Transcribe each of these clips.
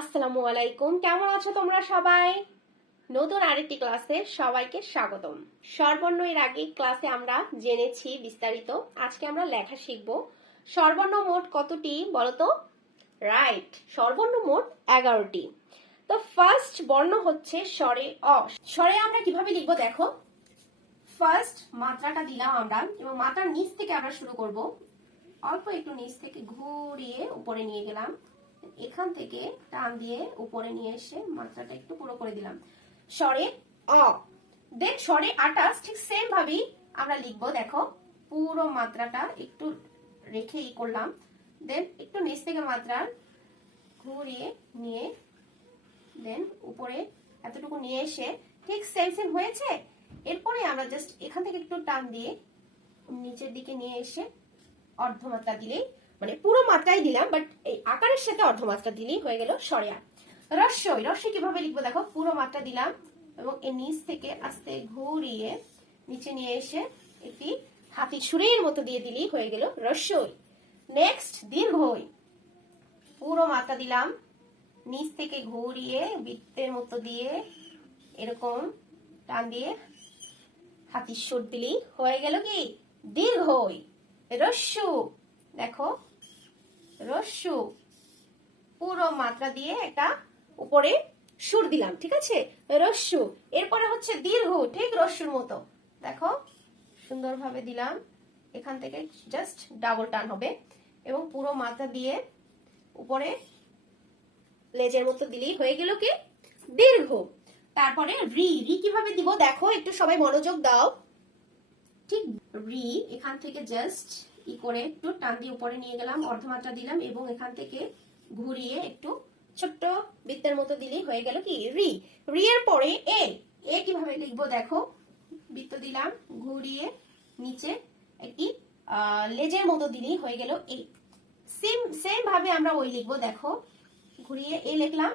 আসসালামু আলাইকুম। কেমন আছো তোমরা সবাই? নতুন আরেকটি ক্লাসে সবাইকে স্বাগতম। স্বরবর্ণ এর আগে ক্লাসে আমরা জেনেছি বিস্তারিত। আজকে আমরা লেখা শিখব। স্বরবর্ণ মোট কতটি বলতো? রাইট, স্বরবর্ণ মোট 11টি। তো ফার্স্ট বর্ণ হচ্ছে স্বরে অ। স্বরে আমরা কিভাবে লিখবো দেখো। ফার্স্ট মাত্রাটা দিলাম আমরা এবং মাত্রার নিচ থেকে আমরা শুরু করব। অল্প একটু নিচ থেকে ঘুরিয়ে উপরে নিয়ে গেলাম, এখান থেকে টান দিয়ে উপরে নিয়ে এসে মাত্রাটা একটু পুরো করে দিলাম। স্বরে অ। দেন স্বরে আটা ঠিক সেম ভাবেই আমরা লিখবো। দেখো পুরো মাত্রাটা একটু রেখে করলাম, দেন একটু নিচ থেকে মাত্রা ঘুরিয়ে নিয়ে দেন উপরে এতটুকু নিয়ে এসে ঠিক সেম হয়েছে। এরপরে আমরা জাস্ট এখান থেকে একটু টান দিয়ে নিচের দিকে নিয়ে এসে অর্ধমাত্রা দিলেই, মানে পুরো মাত্রাই দিলাম বাট এই আকারের সাথে অর্ধমাত্রা দিলেই হয়ে গেল স্বরে আ। রস্যই, রস্যই কিভাবে লিখবো দেখো। পুরো মাত্রা দিলাম এবং এর নিচ থেকে আস্তে ঘুরিয়ে নিচে নিয়ে এসে একটি হাতি সুরের মতো দিয়ে দিলেই হয়ে গেল রস্যই। নেক্সট দীর্ঘই। পুরো মাত্রা দিলাম, নিচ থেকে ঘুরিয়ে বৃত্তের মতো দিয়ে এরকম টান দিয়ে হাতির সুর দিলেই হয়ে গেল কি দীর্ঘই। রস্যু, দেখো রস্যু পুরো মাত্রা দিয়ে একটা উপরে সুর দিলাম, ঠিক আছে রস্যু। এরপরে হচ্ছে দীর্ঘ, ঠিক রস্যুর মতো দেখো সুন্দরভাবে দিলাম, এখান থেকে জাস্ট ডাবল টান হবে এবং পুরো মাত্রা দিয়ে উপরে লেজের মতো দিলেই হয়ে গেল কি দীর্ঘ। তারপরে রি, রি কিভাবে দিব দেখো, একটু সবাই মনোযোগ দাও। ঠিক রি, এখান থেকে জাস্ট করে একটু টান দিয়ে উপরে নিয়ে গেলাম, অর্ধমাত্রা দিলাম এবং এখান থেকে ঘুরিয়ে একটু ছোট্ট বৃত্তের মতো দিলেই হয়ে গেল কি রি। রি এর পরে এ, এ কিভাবে লিখবো দেখো। বৃত্ত দিলাম, ঘুরিয়ে নিচে একটি লেজের মতো দিলেই হয়ে গেল এ। সেম ভাবে আমরা ওই লিখবো। দেখো ঘুরিয়ে এ লিখলাম,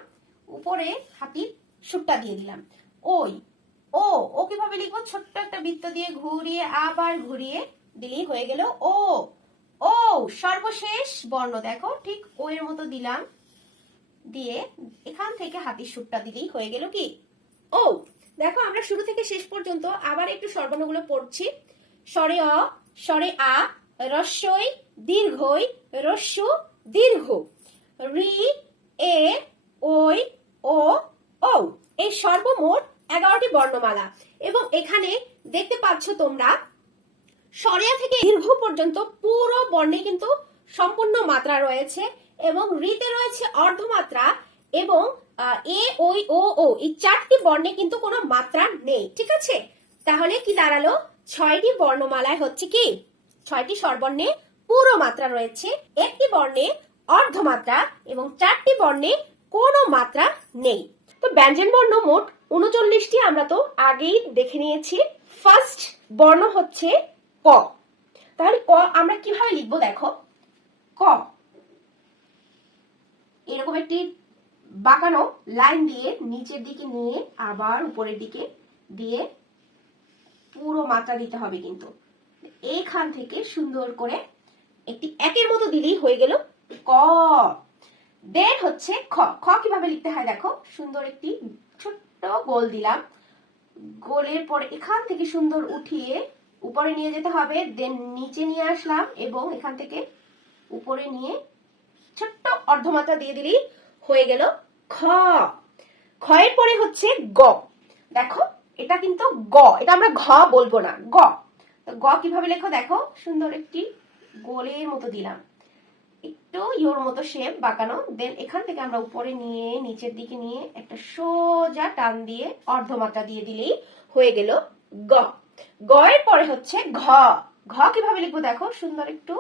উপরে হাতির সুরটা দিয়ে দিলাম ওই। ও, ও কিভাবে লিখবো, ছোট্ট একটা বৃত্ত দিয়ে ঘুরিয়ে আবার ঘুরিয়ে দিলেই হয়ে গেল ও। ও সর্বশেষ বর্ণ দেখো, ঠিক ও এর মতো দিলাম, দিয়ে এখান থেকে হাতির সুরটা দিলেই হয়ে গেল কি ও। দেখো আমরা শুরু থেকে শেষ পর্যন্ত আবার একটু স্বরবর্ণগুলো পড়ছি। স্বরে অ, স্বরে আ, রস্যই, দীর্ঘই, রস্যু, দীর্ঘ, রি, এ, ওই, ও, ও। এই সর্বমোট 11টি বর্ণমালা এবং এখানে দেখতে পাচ্ছ তোমরা স্বরে থেকে দীর্ঘ পর্যন্ত পুরো বর্ণে কিন্তু সম্পূর্ণ মাত্রা রয়েছে এবং রিতে রয়েছে অর্ধমাত্রা এবং এ, ওই, ও, এই 4টি বর্ণে কিন্তু কোনো মাত্রা নেই, ঠিক আছে। তাহলে কি দাঁড়ালো, 6টি বর্ণমালায় হচ্ছে কি 6টি স্বরবর্ণে পুরো মাত্রা রয়েছে, একটি বর্ণে অর্ধমাত্রা এবং 4টি বর্ণে কোনো মাত্রা নেই। তো ব্যঞ্জন বর্ণ মোট 39টি আমরা তো আগেই দেখে নিয়েছি। ফার্স্ট বর্ণ হচ্ছে ক। তাহলে ক আমরা কিভাবে লিখবো দেখো। ক এরকম একটি বাঁকানো লাইন দিয়ে নিচের দিকে নিয়ে আবার উপরের দিকে দিয়ে পুরো মাত্রা দিতে হবে, কিন্তু এইখান থেকে সুন্দর করে একটি একের মতো দিলেই হয়ে গেল ক। দেন হচ্ছে খ। খ কিভাবে লিখতে হয় দেখো, সুন্দর একটি ছোট্ট গোল দিলাম, গোলের পরে এখান থেকে সুন্দর উঠিয়ে উপরে নিয়ে যেতে হবে, দেন নিচে নিয়ে আসলাম এবং এখান থেকে উপরে নিয়ে ছোট্ট অর্ধমাত্রা দিয়ে দিলেই হয়ে গেল খ। খ এর পরে হচ্ছে গ। দেখো এটা কিন্তু গ, এটা আমরা ঘ বলবো না, গ। তো গ কিভাবে লেখো দেখো, সুন্দর একটি গোলের মতো দিলাম, একটু ইয়োর মতো শেপ বাঁকানো, দেন এখান থেকে আমরা উপরে নিয়ে নিচের দিকে নিয়ে একটা সোজা টান দিয়ে অর্ধমাত্রা দিয়ে দিলেই হয়ে গেল গ। গ এর পরে হচ্ছে ঘ। ঘ কিভাবে লিখবো দেখো, সুন্দর একটু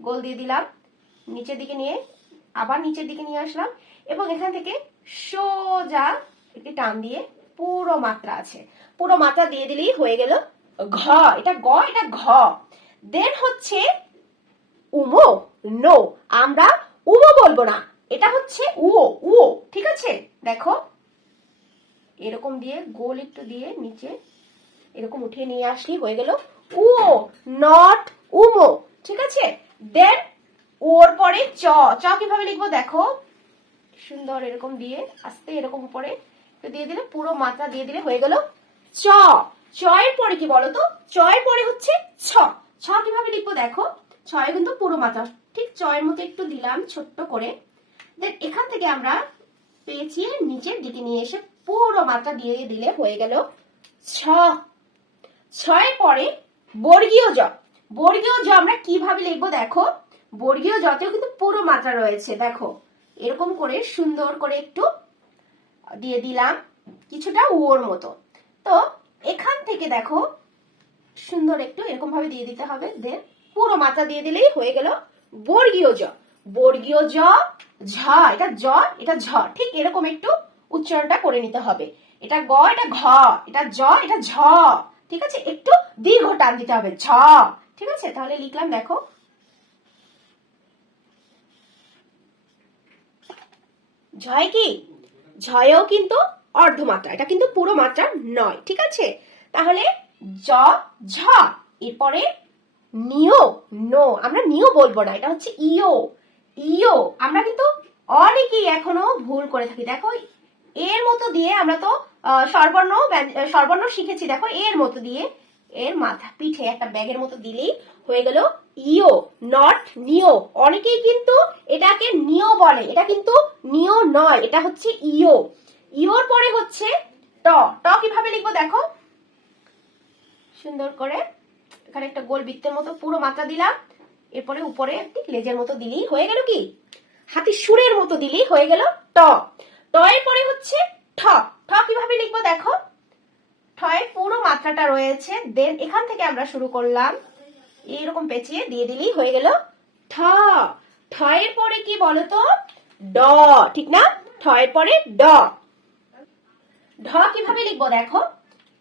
গোল দিয়ে দিলাম, নিচের দিকে নিয়ে আবার নিচের দিকে নিয়ে আসলাম এবং এখান থেকে সোজা একটি টান দিয়ে পুরো মাত্রা আছে, পুরো মাত্রা দিয়ে দিলেই হয়ে গেল ঘ। এটা গ, এটা ঘ। দেন হচ্ছে উমো, নো, আমরা উমো বলবো না, এটা হচ্ছে উও, উও, ঠিক আছে। দেখো এরকম দিয়ে গোল একটু দিয়ে নিচে এরকম উঠিয়ে নিয়ে আসলি হয়ে গেল উও, নট উমো, ঠিক আছে। দেন ওর পরে চ। চ কিভাবে লিখবো দেখো, সুন্দর এরকম দিয়ে আস্তে এরকম উপরে দিয়ে দিলে, পুরো মাত্রা দিয়ে দিলে হয়ে গেল চ। চ এর পরে কি বলতো, চ এর পরে হচ্ছে ছ। ছ কিভাবে লিখবো দেখো, ছ এ কিন্তু পুরো মাত্রা, ঠিক চ এর মতো একটু দিলাম ছোট্ট করে, দেন এখান থেকে আমরা পেঁচিয়ে নিচের দিকে নিয়ে এসে পুরো মাত্রা দিয়ে দিলে হয়ে গেল ছ। ছয়ের পরে বর্গীয় জ। বর্গীয় জ আমরা কিভাবে লিখবো দেখো, বর্গীয় জতেও কিন্তু পুরো মাত্রা রয়েছে, দেখো এরকম করে সুন্দর করে একটু দিয়ে দিলাম কিছুটা ওর মতো। তো এখান থেকে দেখো সুন্দর একটু এরকম ভাবে দিয়ে দিতে হবে, দেন পুরো মাত্রা দিয়ে দিলেই হয়ে গেল বর্গীয় জ। বর্গীয় জ, ঝ, এটা জ, এটা ঝ, ঠিক এরকম একটু উচ্চারণটা করে নিতে হবে। এটা গ, এটা ঘ, এটা জ, এটা ঝ, ঠিক আছে, একটু দীর্ঘ টান দিতে হবে, ঝ, ঠিক আছে। তাহলে লিখলাম দেখো, ঝয় কি, ঝয়ও কিন্তু অর্ধমাত্রা, এটা কিন্তু পুরো মাত্রা নয়, ঠিক আছে। তাহলে জ, ঝ, এরপরে নিও, নো, আমরা নিও বলবো না, এটা হচ্ছে ইও। ইও আমরা কিন্তু অনেকেই এখনো ভুল করে থাকি, দেখো এর মতো দিয়ে আমরা তো স্বরবর্ণ শিখেছি, দেখো এর মতো দিয়ে এর মাথা পিঠে একটা ব্যাগের মতো দিলেই হয়ে গেল ইও, নট নিও। অনেকেই কিন্তু এটাকে নিও বলে, এটা কিন্তু নিও নয়, এটা হচ্ছে ইও। ইওর পরে হচ্ছে ট। ট কিভাবে লিখবো দেখো, সুন্দর করে এখানে একটা গোল বৃত্তের মতো পুরো মাত্রা দিলাম, এরপরে উপরে একটি লেজের মতো দিলেই হয়ে গেল কি, হাতির সুরের মতো দিলেই হয়ে গেল ট। ট এর পরে হচ্ছে ঠ। ঠ কিভাবে লিখবো দেখো, ঠ এর পুরো মাত্রাটা রয়েছে, দেন এখান থেকে আমরা শুরু করলাম, এইরকম পেঁচিয়ে দিয়ে দিলেই হয়ে গেল ঠ। ঠ এর পরে কি বলতো, ড, ঠিক না, ঠ এর পরে ড। ঢ কিভাবে লিখবো দেখো,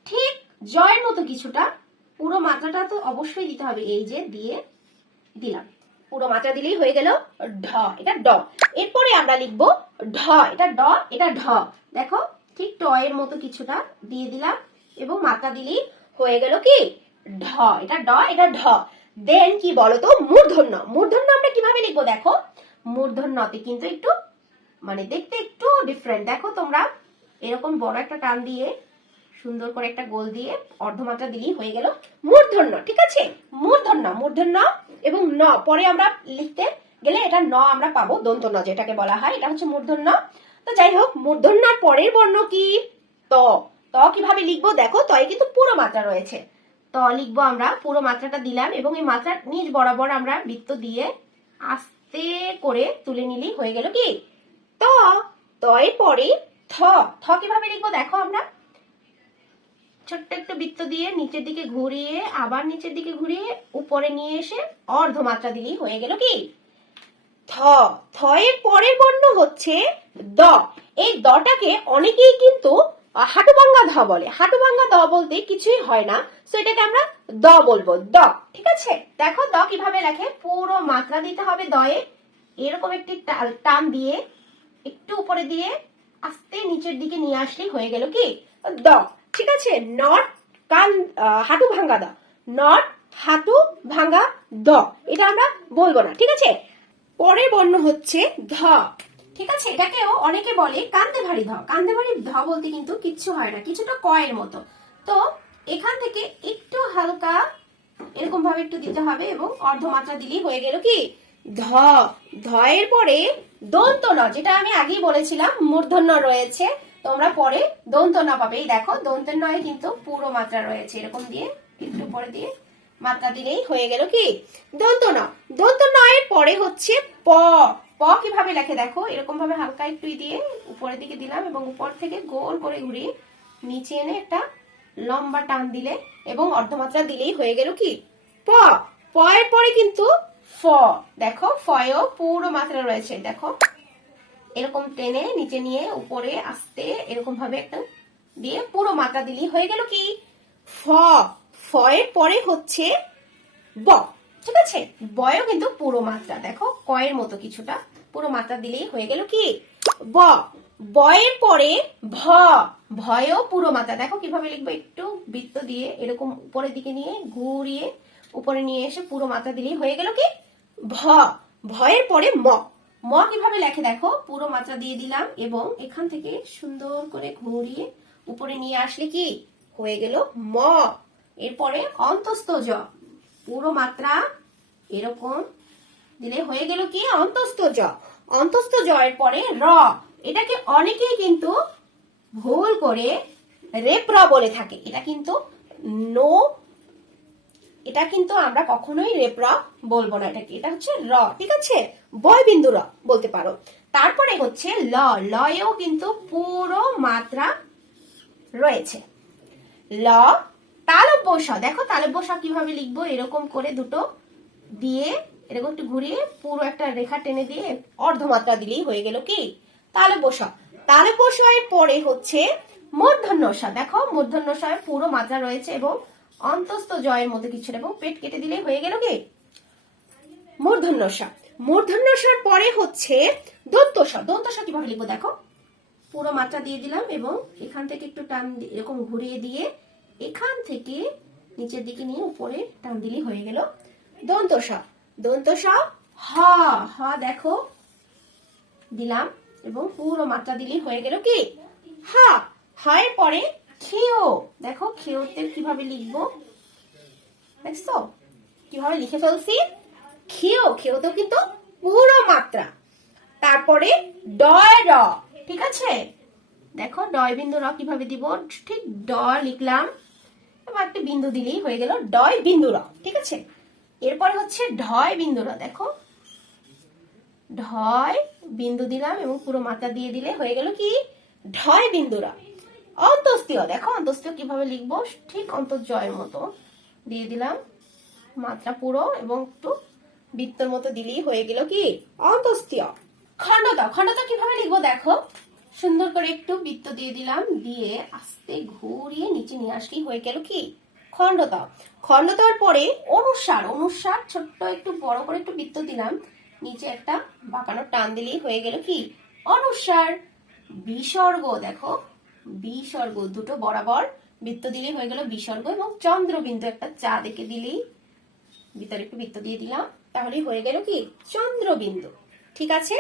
ঠিক জয়ের মতো কিছুটা পুরো মাত্রাটা তো অবশ্যই দিতে হবে, এই যে দিয়ে দিলাম, পুরো মাত্রা দিলেই হয়ে গেল ঢ, এটা ড। এরপরে আমরা লিখবো ঢ, এটা ড, এটা ঢ, দেখো ঠিক ট এর মতো কিছুটা দিয়ে দিলাম এবং মাত্রা দিলেই হয়ে গেল কি ঢ, এটা ড, এটা ঢ। দেন কি বলতো, মূর্ধন্য। মূর্ধন্য আমরা কিভাবে লিখবো দেখো, মূর্ধন্যতে কিন্তু একটু মানে দেখতে একটু ডিফারেন্ট, দেখো তোমরা এরকম বড় একটা টান দিয়ে সুন্দর করে একটা গোল দিয়ে অর্ধমাত্রা দিলেই হয়ে গেল মূর্ধন্য, ঠিক আছে। মূর্ধন্য, মূর্ধন্য এবং ন পরে আমরা লিখতে গেলে এটা ন আমরা পাবো, দন্ত ন যেটাকে বলা হয়, এটা হচ্ছে মূর্ধন্য। তো যাই হোক, মূর্ধন্যর পরের বর্ণ কি, ত। ত কিভাবে লিখবো দেখো, তয়ে কিন্তু পুরো মাত্রা রয়েছে, ত লিখবো আমরা, পুরো মাত্রাটা দিলাম এবং এই মাত্রার নিচ বরাবর আমরা বৃত্ত দিয়ে আস্তে করে তুলে নিলেই হয়ে গেল কি ত। তয়ে পরে থ। থ কিভাবে লিখবো দেখো, আমরা ছোট্ট একটু বৃত্ত দিয়ে নিচের দিকে ঘুরিয়ে আবার নিচের দিকে ঘুরিয়ে উপরে নিয়ে এসে অর্ধমাত্রা দিলেই হয়ে গেল কি থ। থ এর পরের বর্ণ হচ্ছে দ। এই দটাকে অনেকেই কিন্তু হাঁটুভাঙ্গা ধ বলে, হাঁটুভাঙ্গা দ বলতে কিছুই হয় না, তো এটাকে আমরা দ বলবো, দ, ঠিক আছে। দেখো দ কিভাবে লেখে, পুরো মাত্রা দিতে হবে দয়ে, এরকম একটি টান দিয়ে একটু উপরে দিয়ে আস্তে নিচের দিকে নিয়ে আসলেই হয়ে গেল কি দ, ঠিক আছে। নট কান হাঁটু ভাঙ্গা দ, নট হাঁটু ভাঙ্গা দ, এটা আমরা বলবো না, ঠিক আছে। পরের বর্ণ হচ্ছে ধ, ঠিক আছে। এটাকেও অনেকে বলে কান্দে ভারী ধ। কান্দে ভারী ধ বলতে কিন্তু কিচ্ছু হয় না, কিছুটা কয়ের মতো। তো এখান থেকে একটু হালকা এরকম ভাবে একটু দিতে হবে এবং অর্ধমাত্রা দিলেই হয়ে গেল কি ধ। ধ এর পরে দন্ত ন, যেটা আমি আগেই বলেছিলাম মূর্ধন্য রয়েছে, তোমরা পরে দন্ত ন পাবে। এই দেখো দন্তের নয় কিন্তু পুরো মাত্রা রয়েছে, এরকম দিয়ে একটু পরে দিয়ে মাত্রা দিলেই হয়ে গেল কি দন্ত ন। দন্ত ন এর পরে হচ্ছে প। প কিভাবে লেখে দেখো, এরকম ভাবে হালকা একটু দিয়ে উপরের দিকে দিলাম এবং উপর থেকে গোল করে ঘুরিয়ে নিচে এনে একটা লম্বা টান দিলে এবং অর্ধমাত্রা দিলেই হয়ে গেল কি প। প এর পরে কিন্তু ফ। দেখো ফয়েও পুরো মাত্রা রয়েছে, দেখো এরকম টেনে নিচে নিয়ে উপরে আস্তে এরকম ভাবে একটা দিয়ে পুরো মাত্রা দিলেই হয়ে গেল কি ফ। ফ এর পরে হচ্ছে ব, ঠিক আছে। বয়ও কিন্তু পুরো মাত্রা, দেখো কয়ের মতো কিছুটা পুরো মাত্রা দিলেই হয়ে গেল কি ব। বয়ের পরে ভ। ভয়ও পুরো মাত্রা, দেখো কিভাবে লিখবো, একটু বৃত্ত দিয়ে এরকম উপরের দিকে নিয়ে ঘুরিয়ে উপরে নিয়ে এসে পুরো মাত্রা দিলেই হয়ে গেল কি ভ। ভয়ের পরে ম। ম কিভাবে লেখে দেখো, পুরো মাত্রা দিয়ে দিলাম এবং এখান থেকে সুন্দর করে ঘুরিয়ে উপরে নিয়ে আসলে কি হয়ে গেল ম। এরপরে অন্তস্থ জ, পুরো মাত্রা এরকম দিলে হয়ে গেল কি অন্তস্থ জ। অন্তস্থ জ এর পরে র, এটাকে অনেকেই কিন্তু ভুল করে রেপ্র বলে থাকে। এটা কিন্তু নো, এটা কিন্তু আমরা কখনোই রেপ্র বলবো না, এটাকে এটা হচ্ছে র, ঠিক আছে, বয় বিন্দু র বলতে পারো। তারপরে হচ্ছে ল, লয়েও কিন্তু পুরো মাত্রা রয়েছে। ল তালব্য স, দেখো তালব্য স কিভাবে লিখবো, এরকম করে দুটো দিয়ে এরকম একটু ঘুরিয়ে পুরো একটা রেখা টেনে দিয়ে অর্ধমাত্রা দিলেই হয়ে গেল কি তালব্য স। তালব্য স এর পরে হচ্ছে মূর্ধন্য স, দেখো মূর্ধন্য স পুরো মাত্রা রয়েছে এবং অন্তস্থ জয়ের মধ্যে কিছু এবং পেট কেটে দিলে হয়ে গেল কি মূর্ধন্য স। মূর্ধন্য সর পরে হচ্ছে দন্ত স। দন্ত স কিভাবে লিখবো দেখো, পুরো মাত্রা দিয়ে দিলাম এবং এখান থেকে একটু টান এরকম ঘুরিয়ে দিয়ে এখান থেকে নিচের দিকে নিয়ে উপরে টান দিলে হয়ে গেল দন্ত স। দন্ত স হ, হ দেখো দিলাম এবং পুরো মাত্রা দিলে হয়ে গেল কি হ। এর পরে খেয়, দেখো খেয়তে কিভাবে লিখবো দেখছো কিভাবে লিখে ফেলছি, খেয়, খেয়তেও কিন্তু পুরো মাত্রা। তারপরে ডয় র, ঠিক আছে, দেখো ডয় বিন্দু র কিভাবে দিব, ঠিক ড লিখলাম এবং একটা বিন্দু দিলেই হয়ে গেল ডয় বিন্দু র, ঠিক আছে। এরপরে হচ্ছে ঢয় বিন্দু র, দেখো ঢয় বিন্দু দিলাম এবং পুরো মাত্রা দিয়ে দিলে হয়ে গেল কি ঢয় বিন্দু র। অন্তস্তীয়, দেখো অন্তস্তীয় কিভাবে লিখবো, ঠিক অন্তর্জয়ের মতো দিয়ে দিলাম মাত্রা পুরো এবং একটু বৃত্তর মতো দিলেই হয়ে গেল কি অন্তস্তীয়। খণ্ডত, খণ্ডত কিভাবে লিখবো দেখো, সুন্দর করে একটু বৃত্ত দিয়ে দিলাম, দিয়ে আস্তে ঘুরিয়ে নিচে নিয়ে আসলেই হয়ে গেল কি খণ্ডত। খণ্ডতার পরে অনুসার, অনুসার ছোট্ট একটু বড় করে একটু বৃত্ত দিলাম, নিচে একটা বাঁকানো টান দিলেই হয়ে গেল কি অনুসার। বিসর্গ, দেখো বিসর্গ দুটো বরাবর বৃত্ত দিলেই হয়ে গেল বিসর্গ এবং চন্দ্রবিন্দু একটা চা দেখে দিলেই ভিতরে একটু বৃত্ত দিয়ে দিলাম, তাহলেই হয়ে গেল কি চন্দ্রবিন্দু, ঠিক আছে।